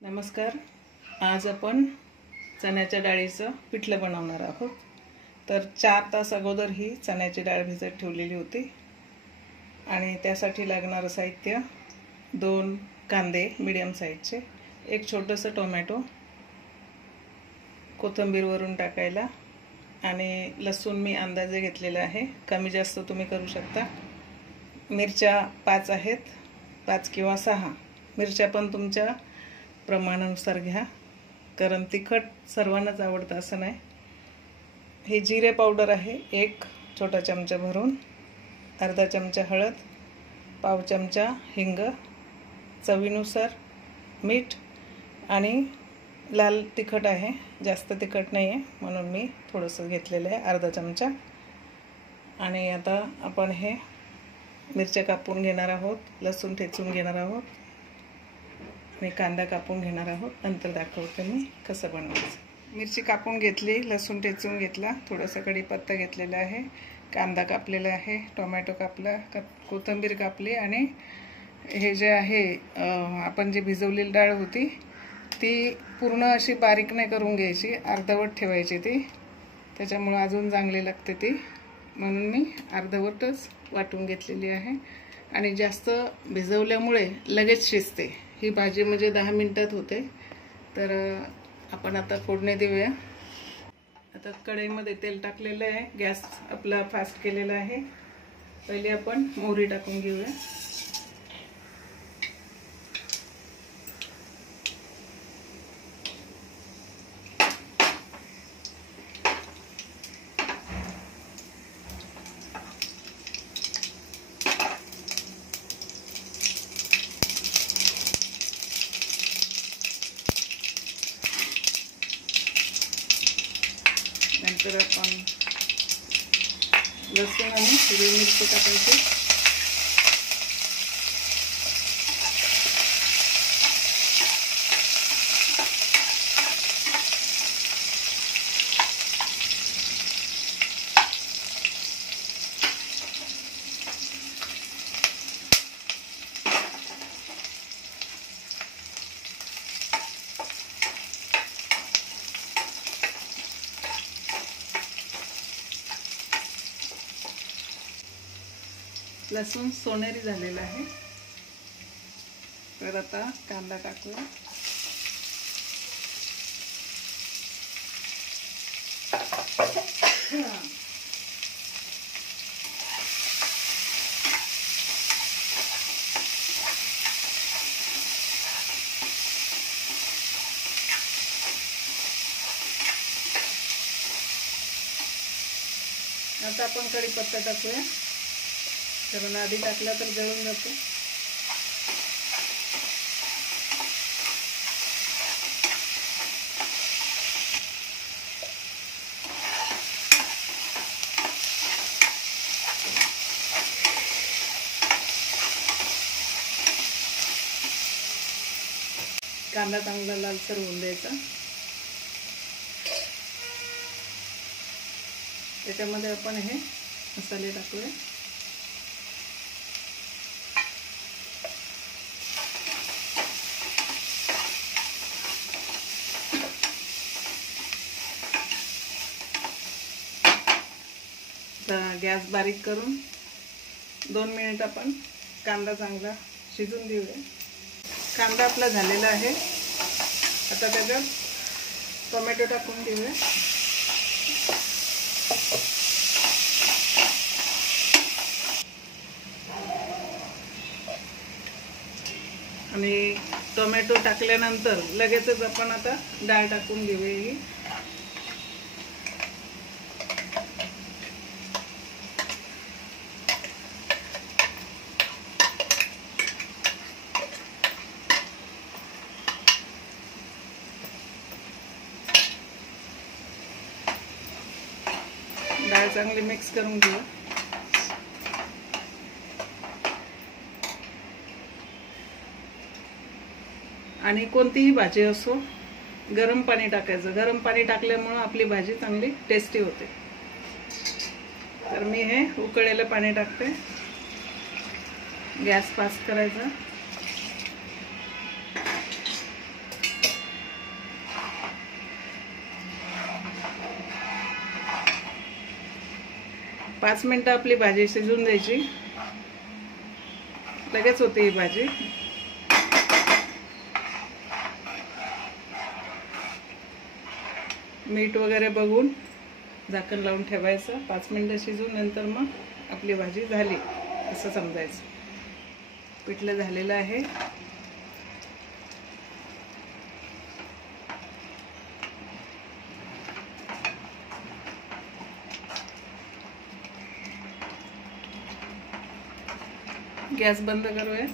नमस्कार. आज आपण चण्याच्या डाळीचं पिठलं बनवणार आहोत. तर 4 तास अगोदर ही चण्याची डाळ भिजत ठेवलेली होती आणि त्यासाठी लागणारं साहित्य 2 कांदे मीडियम साईजचे, एक छोटंसं टोमॅटो, कोथिंबीर वरून टाकायला आणि लसूण मी अंदाजे घेतलेला आहे, कमी जास्त तुम्ही करू शकता. मिरच्या 5 आहेत, 5 किंवा 6. मिरच्या पण तुमच्या प्रमाणानुसार घ्या, कारण तिखट सर्वांनाच आवडतं असं नाही. हे जिरे पावडर आहे, 1 छोटा चमचा भरून, अर्धा चमचा हळद, पाव चमचा हिंग, चवीनुसार मीठ आणि लाल तिखट आहे. जास्त तिखट नाही आहे म्हणून मी थोडंसं घेतलेलं आहे, अर्धा चमचा. आणि आता आपण हे मिरच्या कापून घेणार आहोत, लसूण ठेचून घेणार आहोत आणि कांदा कापून घेणार आहोत. नंतर दाखवते मी कसं बनवायचं. मिरची कापून घेतली, लसूण ठेचून घेतला, थोडासा कढीपत्ता घेतलेला आहे, कांदा कापलेला आहे, टोमॅटो कापला, कोथिंबीर कापली आणि हे जे आहे आपण जे भिजवलेली डाळ होती ती पूर्ण अशी बारीक नाही करून घ्यायची, अर्धवट ठेवायची ती, त्याच्यामुळे अजून चांगली लागते ती, म्हणून मी अर्धवटच वाटून घेतलेली आहे. आणि जास्त भिजवल्यामुळे लगेच शिजते ही भाजी, म्हणजे 10 मिनिटात होते. तर आपण आता फोडणी देऊया. आता कढईमध्ये तेल टाकलेलं आहे, गॅस आपला फास्ट केलेला आहे. पहिले आपण मोहरी टाकून घेऊया. नंतर आपण लसूण आणि हिरवी मिरची टाकायची. लसूण सोनेरी झालेला आहे. तर आता कांदा टाकूया. आता आपण कढीपत्ता टाकूया, कारण आधी टाकला तर जळून जातो. कांदा चांगला लालसर होऊन द्यायचा. त्याच्यामध्ये आपण हे मसाले टाकूया. गॅस बारीक करून 2 मिनिट आपण कांदा चांगला शिजून देऊया. कांदा आपला झालेला आहे. आता त्याच्यात टोमॅटो टाकून देऊया. आणि टोमॅटो टाकल्यानंतर लगेचच आपण आता डाळ टाकून घेऊया. ही डाळ चांगली मिक्स करून घेऊ. आणि कोणतीही भाजी असो गरम पाणी टाकायचं. गरम पाणी टाकल्यामुळे आपली भाजी चांगली टेस्टी होते. तर मी हे उकळलेलं पाणी टाकते. गॅस फास्ट करायचा. 5 मिनटं आपली भाजी शिजून द्यायची. लगेच होते ही भाजी. मीठ वगैरे बघून झाकण लावून ठेवायचं. 5 मिनटं शिजून नंतर मग आपली भाजी झाली असं समजायचं. पिठलं झालेलं आहे. गॅस बंद करूया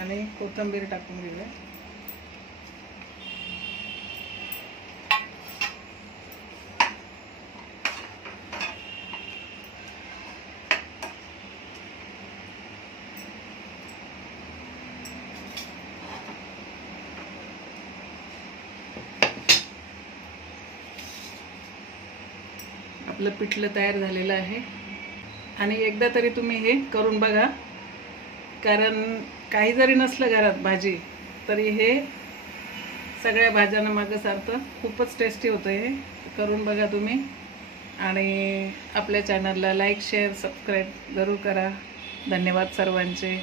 आणि कोथिंबीर टाकून घेऊया. आपलं पिठलं तयार झालेलं आहे. आणि एकदा तरी तुम्ही हे करून बघा, कारण काही जरी नसलं घरात भाजी तरी हे सगळ्या भाज्यांना मागं सारतं. खूपच टेस्टी होतं हे. करून बघा तुम्ही. आणि आपल्या चॅनलला लाईक शेअर सबस्क्राईब जरूर करा. धन्यवाद सर्वांचे.